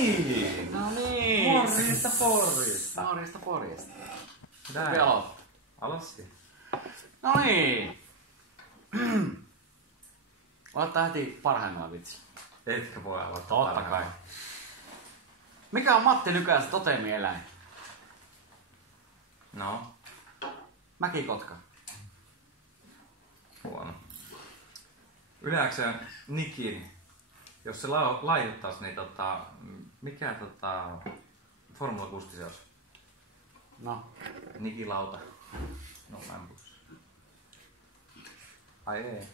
niin! No niin! Morjesta Porista! Morjesta Porista. Näin. Vielä aloittaa. Aloitti. No niin! Aloittaa heti parhaimmalla vitsi. Etkö voi aloittaa? Totta kai. Mikä on Matti Nykäsen totemieläin? No, Mäkikotka. huono. Yleensä Nikin, jos se laihuttaisi, niin mikä Formula 6 se olisi? No. Nikilauta. No, mä en muista. Ai ei.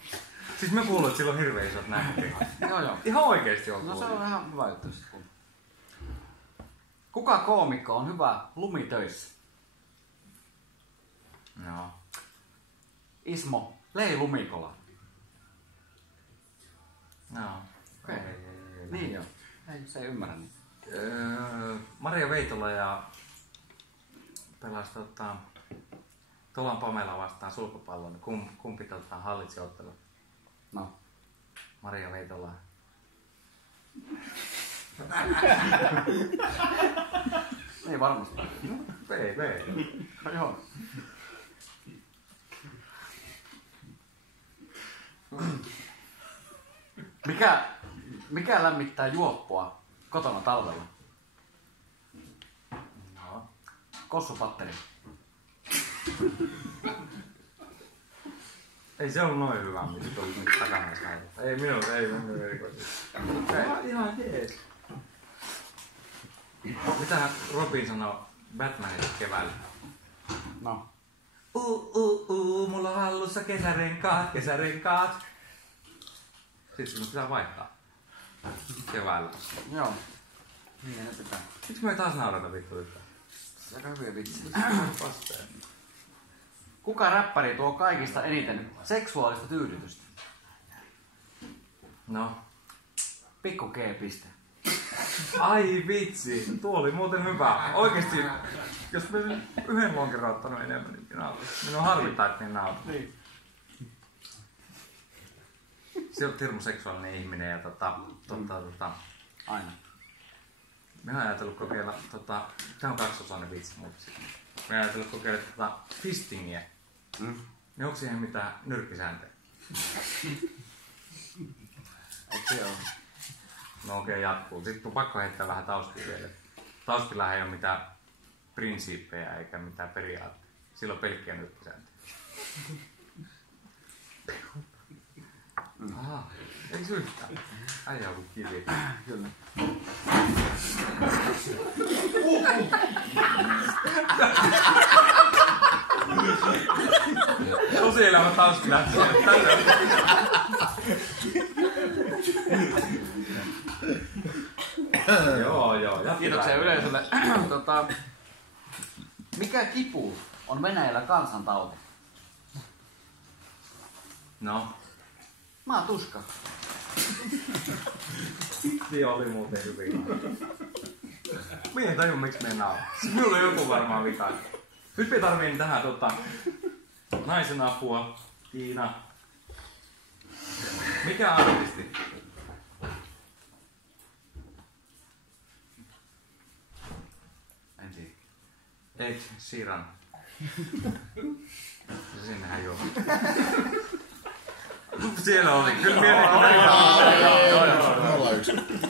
Siis mä kuulun, että sillä on hirveän isot näkökehät. Joo. Ihan oikeesti on No se kuullut. on ihan hyvä juttu. Kuka koomikko on hyvä lumitöissä? No. Ismo Lei Lumikola. No. Okei. Ei. Niin joo. Ei, se ei ymmärrä niin. Maria Veitola ja pelasi Tolan Pamela vastaan sulkupallon. Kumpi hallitsi ottelun? No. Maria Veitola. Ei varmasti. Vei. No joo. Mikä lämmittää juoppua kotona talvella? No. Kossupatteri. Ei se ollut noin hyvä, mitä tuli nyt takana saada. Ei minun erikoisesti. Ihan jees. Mitä Robin sanoi Batmanista keväällä? No. Mulla on hallussa kesärenkaat. Sitten sinun pitää vaihtaa. Keväällä. Joo. Niin ne pitää. Miksi me ei taas naurata vittu yhtään? Se on aika hyviä vitsiä. Kuka räppäri tuo kaikista eniten seksuaalista tyydytystä? No. Pikku G. Piste. Ai vitsi, tuo oli muuten hyvä. Oikeesti, jos mä yhden lonkeron ottanut enemmän, niin nautin. Minua harvittaa, että niin nautin. Niin. Se on hirmu seksuaalinen ihminen ja Aina. minä olen ajatellut kokeilla, tää on kaksosainen vitsi, mutta minä olen ajatellut kokeilla fistingiä. Niin onko siihen mitään nyrkkisääntöjä? Eikö se ole? No okei, jatkuu. Sitten on pakko heittää vähän taustia vielä. Taustilla ei ole mitään prinsiippejä eikä mitään periaatteita. Sillä on pelkkiä nyrkkisääntöjä. Aha, ei se yhtään. Äijä on kuin kivi. Kyllä. Tosielämä tausti lähti Joo, Kiitoksia yleisölle. Mikä kipu on Venäjällä kansantauti? No. Maatuska. Niin oli muuten hyvin. Minä en tajua miksi me nauraa. Minulla on joku varmaan vika. Nyt me tarviin tähän naisen apua. Tiina. Mikä artisti? En tiedä. Ed Sheeran. Ja sinnehän joo. Siellä oli. Kyllä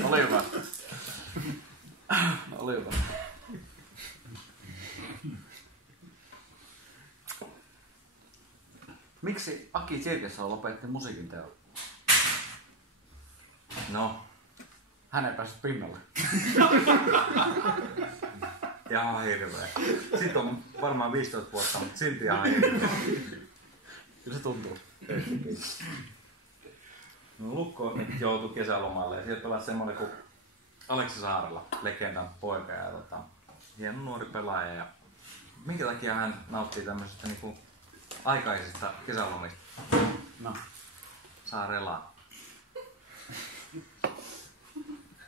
Oli hyvä. Oli hyvä. Miksi Aki Tsirkesalo lopetti musiikin teon? No. Hän ei päässyt pinnalle. Ihan hirveä. Sitten on varmaan 15 vuotta, mutta silti ihan hirveä. Kyllä se tuntuu. No, Lukko nyt joutui kesälomalle ja sieltä pelasi semmoinen kuin Aleksi Saarella, legendan poika ja hieno nuori pelaaja. Ja minkä takia hän nauttii tämmöisestä niinku aikaisista kesälomista? No. Saarella.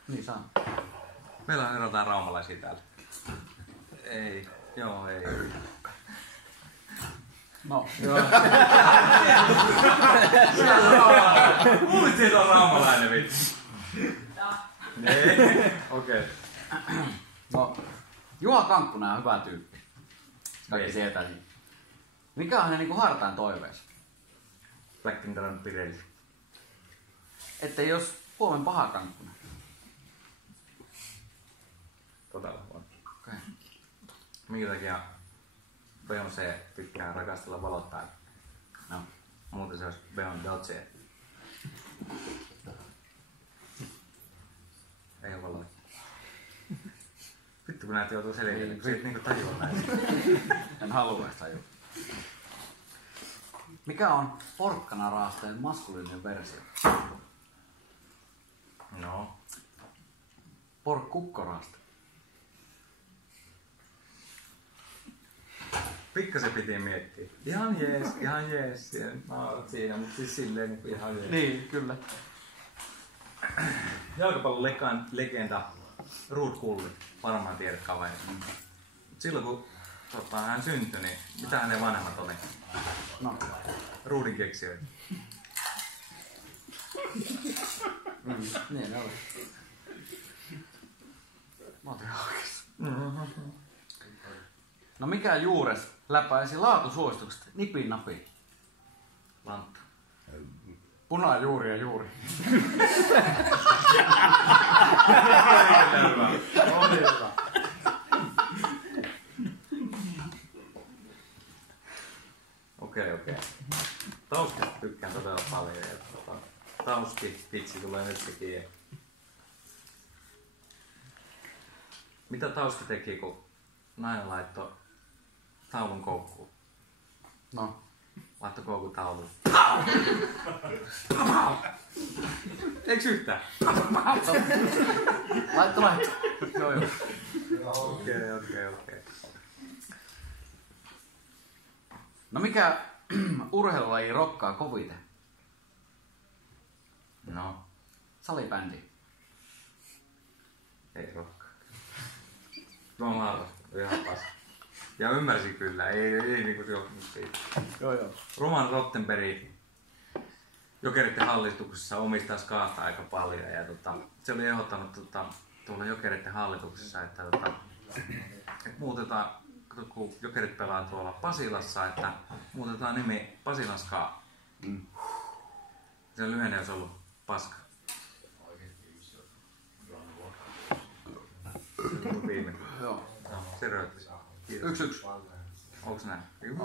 Niin saa. Meillä on jotain raumalaisia täällä. Ei. Joo, ei. No. Kuulit siitä on raumalainen vitsi. Ei. Okei. No, Juha Kankkunen on hyvä tyyppi. Kaikki tietää niin. Mikä on hänen niinku hartaan toiveensa? Blackendaran Pirelli. Että jos huomen paha Kankkunen. Todella huono. Okay. Minkä takia Beyoncé tykkää rakastella valottaa? No. Muuten se olisi Beyoncé. Ei ole valoja. Vittu kun näet joutuu selittämään, kun sä et niinku tajua näin. En halua tajua. Mikä on porkkanaraasteen maskuliininen versio? No. Porkkukkoraaste. Pikkasen piti miettiä. Ihan jees. Naurat siinä, mutta siis silleen niin ihan jees. Niin, kyllä. Jalkapallon legenda Ruud Gullit. Varmaan tiedät kaverit. Silloin kun hän syntyi, niin mitä hänen vanhemmat oli? No. Ruudin keksijöitä. Niin ne oli. Mä otin oikeassa. No mikä juures läpäisi laatusuositukset nipin napin? Lantta. Punaa juuri ja juuri. Okei. Tauskista tykkään todella paljon. Ja Tauski vitsi tulee nytkin. Mitä Tauski teki, kun nainen laittoi taulun koukkuun? No. Laittoi koukun tauluun. Eiks yhtään? Laitto. Joo. Okei. No mikä urheilulaji rokkaa koviten? No, Salibändi. ei rokkaa. Mä oon harrastanut ihan paska. Ja ymmärsin kyllä, ei niinku se johtunut siitä. Joo. Roman Rottenberg Jokeritten hallituksessa omistaa skaata aika paljon ja se oli ehdottanut tuolla Jokeritten hallituksessa, että muutetaan, kun Jokerit pelaa tuolla Pasilassa, että muutetaan nimi Pasilan Ska. Se lyhenne olisi ollut paska. Se on viimeinen. Joo. Se röytti. 1-1. Onks näin? Kyllä.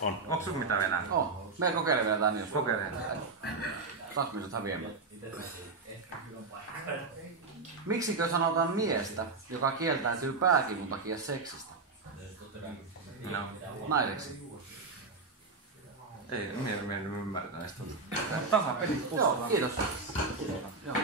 On. Onks sun mitään vielä? Oh. Me kokeilemaan tän jos. Kokeilemaan. Sakmisot häviämään. Miksikö sanotaan miestä, joka kieltäytyy pääkivun takia seksistä? No. Naiseksi. Ei, minä en ymmärrä näistä. Tasapeli. Joo, kiitos. Joo.